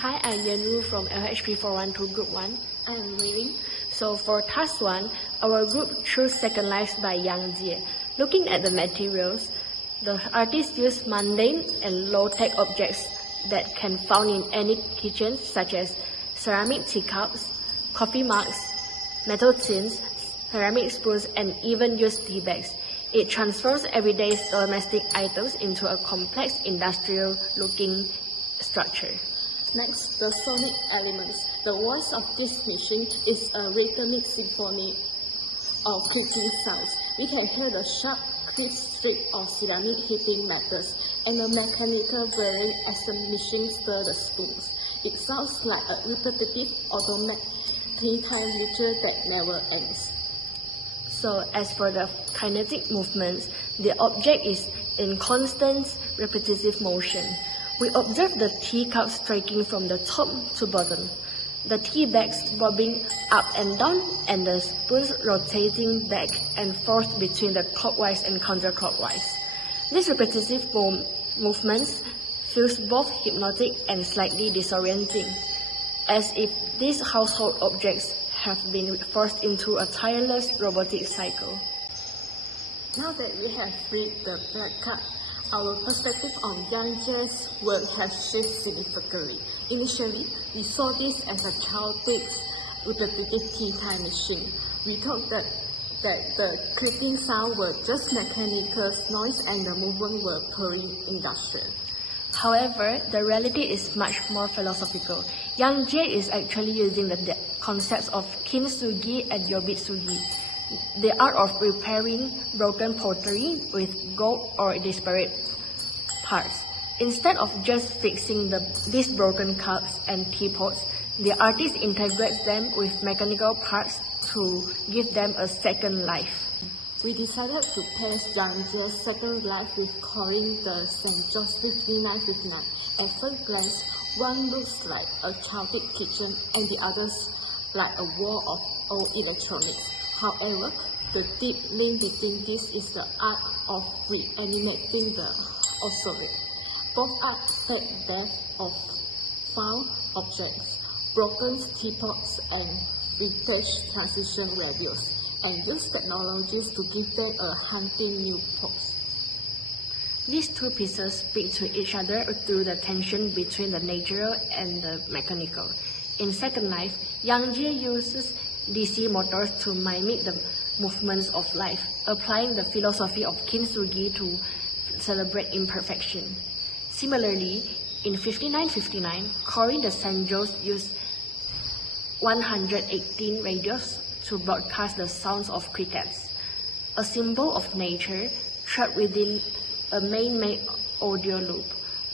Hi, I'm Yanru from LHP 412 Group 1. I am Wei. So for Task 1, our group chose Second Life by Yang Jie. Looking at the materials, the artist used mundane and low-tech objects that can found in any kitchen, such as ceramic teacups, coffee mugs, metal tins, ceramic spoons, and even used tea bags. It transforms everyday domestic items into a complex industrial-looking structure. Next, the sonic elements. The voice of this machine is a rhythmic symphony of clicking sounds. We can hear the sharp crisp strip of ceramic hitting metals and the mechanical whirring as the machine stirs the spoons. It sounds like a repetitive automatic time ritual that never ends. So as for the kinetic movements, the object is in constant repetitive motion. We observe the teacup striking from the top to bottom, the tea bags bobbing up and down, and the spoons rotating back and forth between the clockwise and counterclockwise. These repetitive movements feels both hypnotic and slightly disorienting, as if these household objects have been forced into a tireless robotic cycle. Now that we have read the black card, our perspective on Yang Jie's work has shifted significantly. Initially, we saw this as a chaotic, repetitive tea time machine. We thought that the clicking sound were just mechanical noise and the movement were purely industrial. However, the reality is much more philosophical. Yang Jie is actually using the concepts of kintsugi and yobitsugi, the art of repairing broken pottery with gold or disparate parts. Instead of just fixing these broken cups and teapots, the artist integrates them with mechanical parts to give them a second life. We decided to pair Yang Jie's Second Life with Corinne the St. George 5959. At first glance, one looks like a chaotic kitchen and the others like a wall of old electronics. However, the deep link between these is the art of reanimating the obsolete. Both art take depth of found objects, broken teapots and vintage transition radios, and use technologies to give them a hunting new pose. These two pieces speak to each other through the tension between the natural and the mechanical. In Second Life, Yang Jie uses DC motors to mimic the movements of life, applying the philosophy of kintsugi to celebrate imperfection. Similarly, in 5959, Corinne de St. George used 118 radios to broadcast the sounds of crickets, a symbol of nature trapped within a man-made audio loop,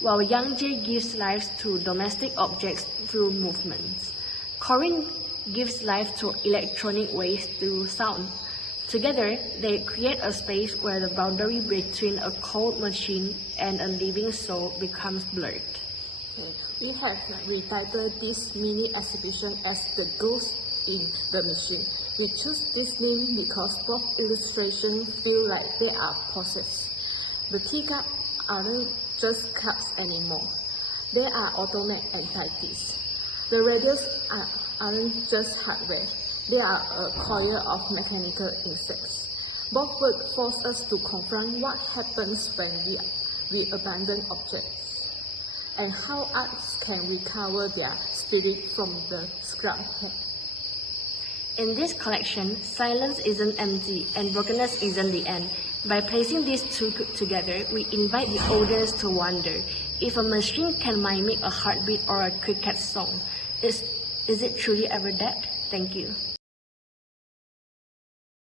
while Yang Jie gives life to domestic objects through movements. Corinne gives life to electronic waves through sound. Together, they create a space where the boundary between a cold machine and a living soul becomes blurred. We have retitled this mini exhibition as The Ghost in the Machine. We choose this name because both illustrations feel like they are possessed. The teacups aren't just cups anymore. They are automatic entities. The radios aren't just hardware. They are a coil of mechanical insects. Both work force us to confront what happens when we abandon objects, and how arts can recover their spirit from the scrap heap. In this collection, silence isn't empty and brokenness isn't the end. By placing these two together, we invite the audience to wonder, if a machine can mimic a heartbeat or a cricket song, is it truly ever dead? Thank you.